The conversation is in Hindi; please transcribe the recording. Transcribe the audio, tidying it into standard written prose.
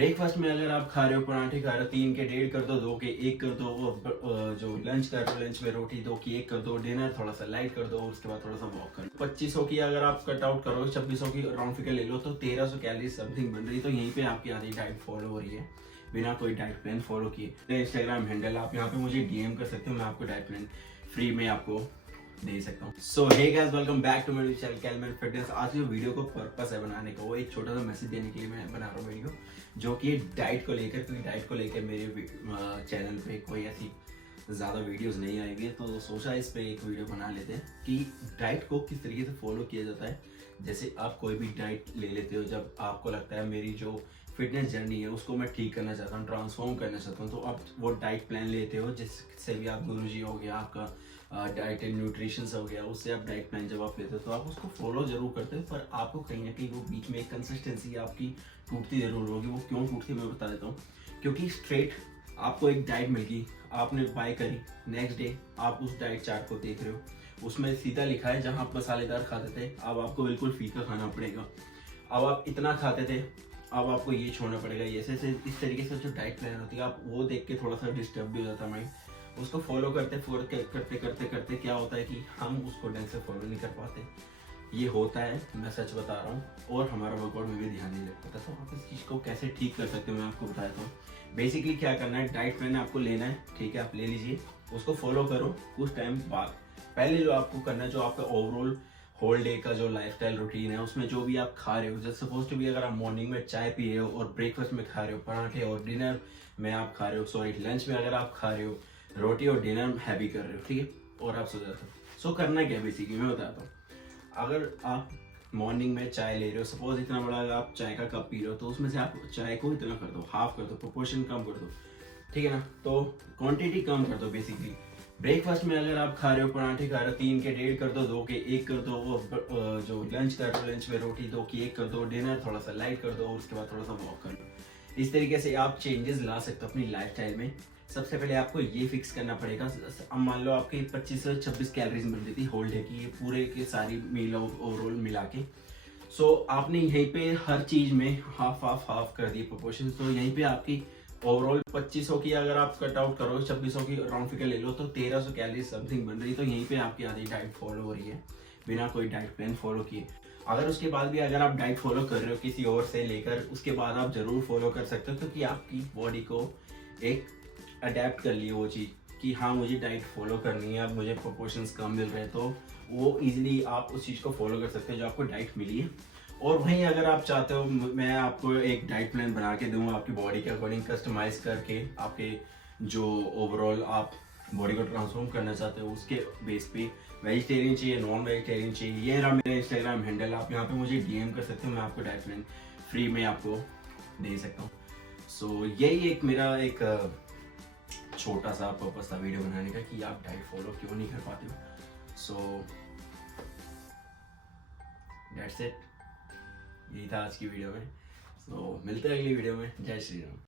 ब्रेकफास्ट में अगर आप खा रहे हो पराठे खा रहे हो 3 के 1.5 कर दो, 2 के 1 कर दो, जो लंच कर रहे हो लंच में रोटी 2 की 1 कर दो, डिनर थोड़ा सा लाइट कर दो, उसके बाद थोड़ा सा वॉक कर लो। 2500 की अगर आप कट आउट करो, 2600 की राउंड फिगर ले लो तो 1300 कैलोरी समथिंग बन रही है। तो यहीं पे आपकी आधी डाइट फॉलो हो रही है बिना कोई डाइट प्लान फॉलो किए। इंस्टाग्राम हैंडल आप यहाँ पे मुझे डीएम कर सकते हो, मैं आपको डाइट प्लान फ्री में आपको दे सकता हूँ। So hey guys, welcome back to my channel Calman fitness. आज की वीडियो को पर्पस है बनाने का, वो एक छोटा सा मैसेज देने के लिए मैं बना रहा हूँ वीडियो, जो कि डाइट को लेकर, क्योंकि डाइट को लेकर मेरे चैनल पे कोई ऐसी ज़्यादा वीडियोस नहीं आई हुई है, तो सोचा इस पे एक वीडियो बना लेते हैं कि डाइट को किस तरीके से फॉलो किया जाता है। जैसे आप कोई भी डाइट ले लेते हो, जब आपको लगता है मेरी जो फिटनेस जर्नी है उसको मैं ठीक करना चाहता हूँ, ट्रांसफॉर्म करना चाहता हूँ, तो आप वो डाइट प्लान लेते हो, जिससे भी आप गुरुजी हो गया, आपका डाइट एंड न्यूट्रिशन हो गया, उससे आप डाइट प्लान जब आप लेते हो तो आप उसको फॉलो जरूर करते हो, पर आपको कहीं ना कहीं वो बीच में एक कंसिस्टेंसी आपकी टूटती जरूर होगी। वो क्यों टूटती है मैं बता देता हूँ। क्योंकि स्ट्रेट आपको एक डाइट मिल गई, आपने बाय करी, नेक्स्ट डे आप उस डाइट चार्ट को देख रहे हो, उसमें सीधा लिखा है जहाँ आप मसालेदार खाते थे अब आपको बिल्कुल फीका खाना पड़ेगा, अब आप इतना खाते थे अब आपको ये छोड़ना पड़ेगा। ऐसे इस तरीके से जो डाइट प्लान होती है, आप वो देख के थोड़ा सा डिस्टर्ब भी हो जाता है माइंड। उसको फॉलो करते करते क्या होता है कि हम उसको ढंग से फॉलो नहीं कर पाते। ये होता है, मैं सच बता रहा हूँ, और हमारा वर्कआउट में भी ध्यान नहीं लग पाता। तो आप इस चीज़ को कैसे ठीक कर सकते हो मैं आपको बताता हूँ। बेसिकली क्या करना है, डाइट प्लान आपको लेना है, ठीक है, आप ले लीजिए, उसको फॉलो करो। कुछ टाइम बाद पहले जो आपको करना है, जो आपका ओवरऑल होल डे का जो लाइफस्टाइल रूटीन है, उसमें जो भी आप खा रहे हो, जैसे सपोज टू भी अगर आप मॉर्निंग में चाय पी रहे हो और ब्रेकफास्ट में खा रहे हो पराठे, और डिनर में आप खा रहे हो, सॉरी लंच में अगर आप खा रहे हो रोटी, और डिनर हैवी कर रहे हो, ठीक है, और आप सो जाते हो। सो करना क्या बेसिकली मैं बताता हूँ। अगर आप मॉर्निंग में चाय ले रहे हो, सपोज इतना बड़ा अगर आप चाय का कप पी रहे हो, तो उसमें से आप चाय को इतना कर दो, हाफ कर दो, प्रोपोर्शन कम कर दो, ठीक है ना, तो क्वांटिटी कम कर दो। बेसिकली ब्रेकफास्ट में अगर आप खा रहे हो पराठे खा रहे हो 3 के 1.5 कर दो, 2 के 1 कर दो, जो लंच कर रहे हो लंच में रोटी 2 की 1 कर दो, डिनर थोड़ा सा लाइट कर दो, और उसके बाद थोड़ा सा वॉक कर लो। इस तरीके से आप चेंजेस ला सकते हो अपनी लाइफस्टाइल में। सबसे पहले आपको ये फिक्स करना पड़ेगा, अब मान लो आपकी 25 से 26 कैलोरीज मिल रही थी होल डे की, ये पूरे के सारी मील ओवरऑल मिला के। सो आपने यहीं पे हर चीज में हाफ हाफ हाफ कर दी प्रोपोर्शन। तो यहीं पे आपकी ओवरऑल 2500 की अगर आप कट आउट करो, 2600 की राउंड फिगर ले लो, तो 1300 कैलोरी समथिंग बन रही है। तो यहीं पे आपकी आधी डाइट फॉलो हो रही है बिना कोई डाइट प्लान फॉलो किए। अगर उसके बाद भी अगर आप डाइट फॉलो कर रहे हो किसी और से लेकर, उसके बाद आप जरूर फॉलो कर सकते हो, क्योंकि आपकी बॉडी को एक अडेप्ट कर लिए वो चीज़ कि हाँ मुझे डाइट फॉलो करनी है, अब मुझे प्रोपोर्शंस कम मिल रहे हैं, तो वो इजीली आप उस चीज़ को फॉलो कर सकते हो जो आपको डाइट मिली है। और वहीं अगर आप चाहते हो मैं आपको एक डाइट प्लान बना के दूंगा आपकी बॉडी के अकॉर्डिंग, कस्टमाइज करके, आपके जो ओवरऑल आप बॉडी को ट्रांसफॉर्म करना चाहते हो उसके बेस पे, वेजिटेरियन चाहिए, नॉन वेजिटेरियन चाहिए, ये रहा मेरा इंस्टाग्राम हैंडल, आप यहाँ पे मुझे डीएम कर सकते हो, मैं आपको डाइट प्लान फ्री में आपको दे सकता हूँ। सो यही एक मेरा एक छोटा सा पर्पस था वीडियो बनाने का कि आप डाइट फॉलो क्यों नहीं कर पाते हो। सो दैट्स इट, यही था आज की वीडियो में। सो मिलते हैं अगली वीडियो में। जय श्री राम।